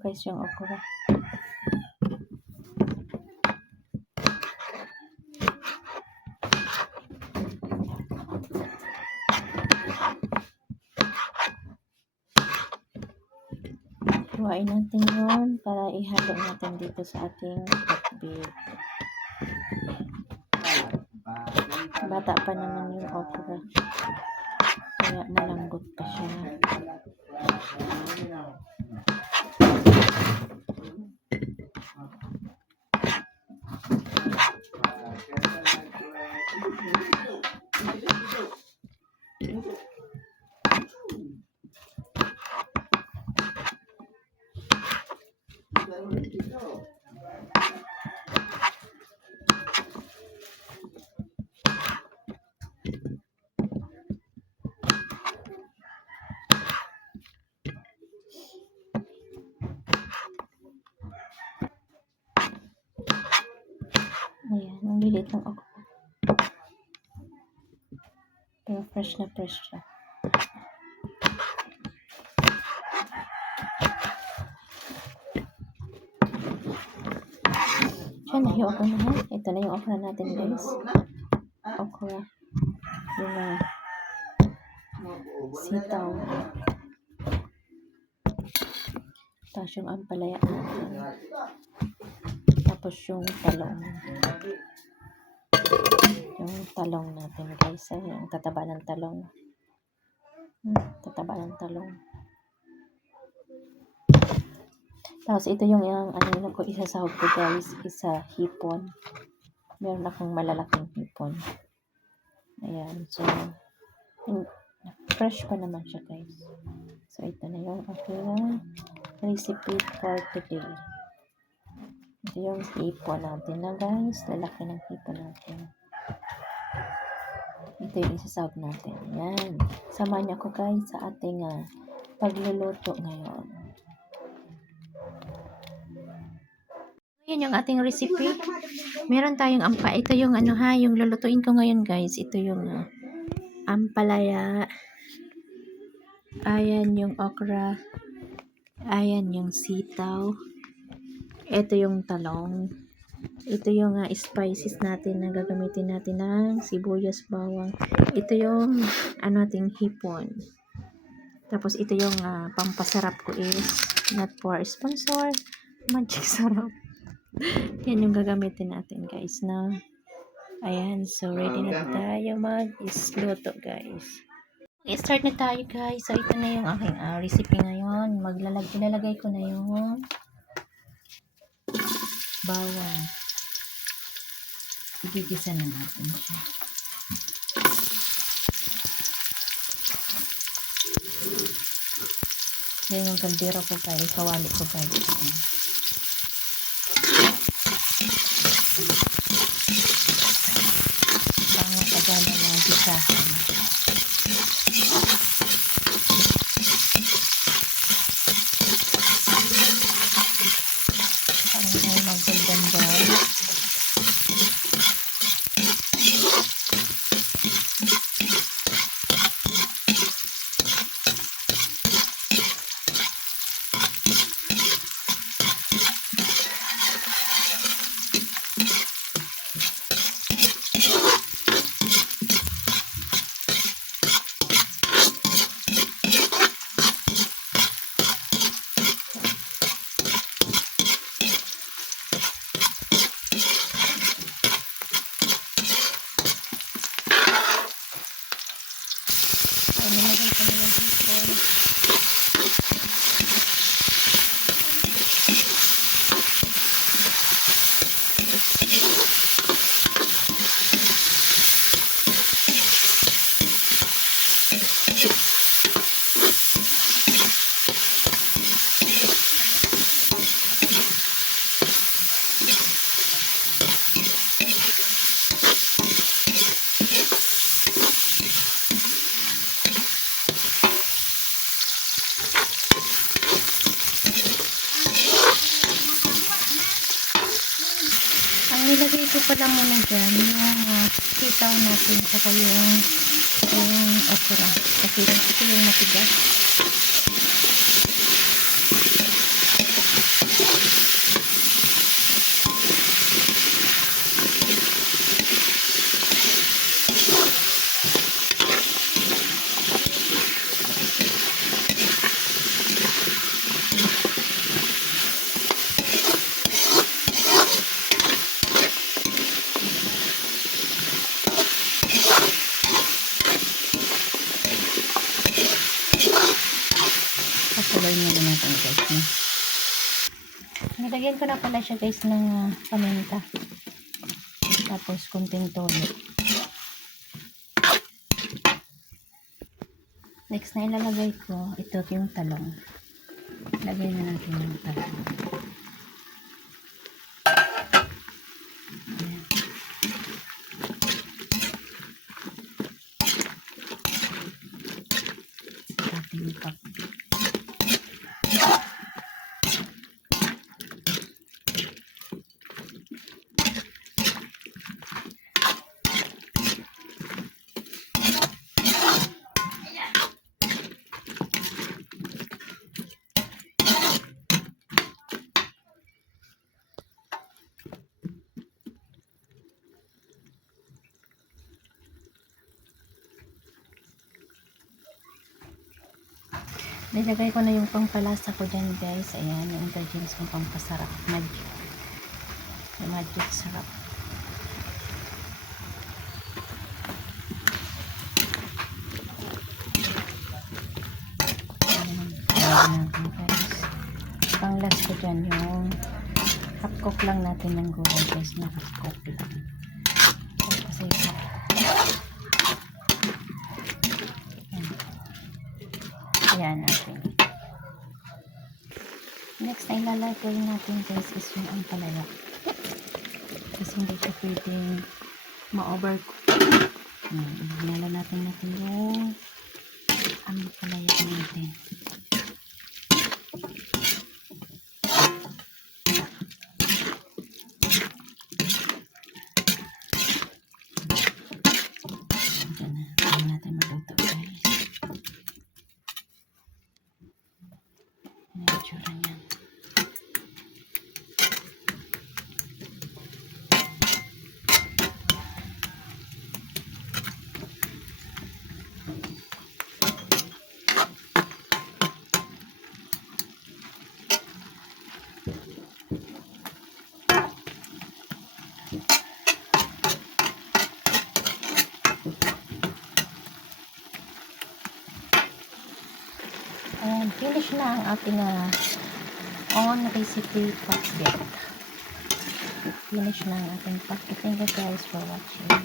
guys yung okra. Kuhain natin yun para ihalo natin dito sa ating potbed. Bata pa naman yung okra. Kaya malambot pa siya. Ayan, ang lilit ng okra. Pero fresh na fresh siya. Siya na yung okra na. Ito na yung okra natin guys. Okra. Yung sitaw. Tapos yung ampalaya natin. Tapos yung talong. Yung talong natin guys. Yung tataba ng talong. Tataba ng talong. Tapos ito yung ano ko isasahog ko guys. Isa hipon. Meron akong malalaking hipon. Ayan. So, fresh pa naman siya guys. So, ito na yung aking recipe for today. Ito yung hipon natin na guys. Lalaki ng hipon natin. Ito yung isasahog natin. Ayan. Samahan niyo ako guys sa ating pagluluto ngayon. Ayan yung ating recipe. Meron tayong ito yung yung lulutuin ko ngayon guys. Ito yung ampalaya. Ayan yung okra. Ayan yung sitaw. Ito yung talong. Ito yung spices natin na gagamitin natin ng sibuyas, bawang. Ito yung ating hipon. Tapos ito yung pampasarap ko is not for sponsor. Magic sarap. Yan yung gagamitin natin guys na. Ayan, so ready na tayo mag-isluto guys. I-start na tayo guys. So ito na yung aking recipe ngayon. Ilalagay ko na yung bawang. Igigisa na natin siya. Yan yung kaldero ko guys. Kawali ko guys. Bango tagala na gisahan. Nilagay ko na yung hipon. Nilagay ko pala muna dyan yung sitaw natin saka yung okra kasi ito yung matigas. Nilagyan ko na pala siya guys ng paminta. Tapos kunting toyo. Next na ilalagay ko, ito yung talong. Lagay na natin yung talong. Ayan. Ating pag nilagay ko na yung pampalasa ko dyan guys. Ayan, yung ingredients kong pampasarap. Magic. Yung magic sarap. Ayan, natin guys. Panglas ko dyan yung half cook lang natin ng gulay guys. Na half cook lang. Kasi ayan natin. Next na ilalagay natin guys is yung ampalaya. Kasi hindi siya pwedeng ma-overcook. Nila natin yung ampalaya natin. Ayan natin maluto guys. Ano yung tsura niya? And finish na ang ating on recipe pakbet. Finish na ang ating pakbet. Thank you guys for watching.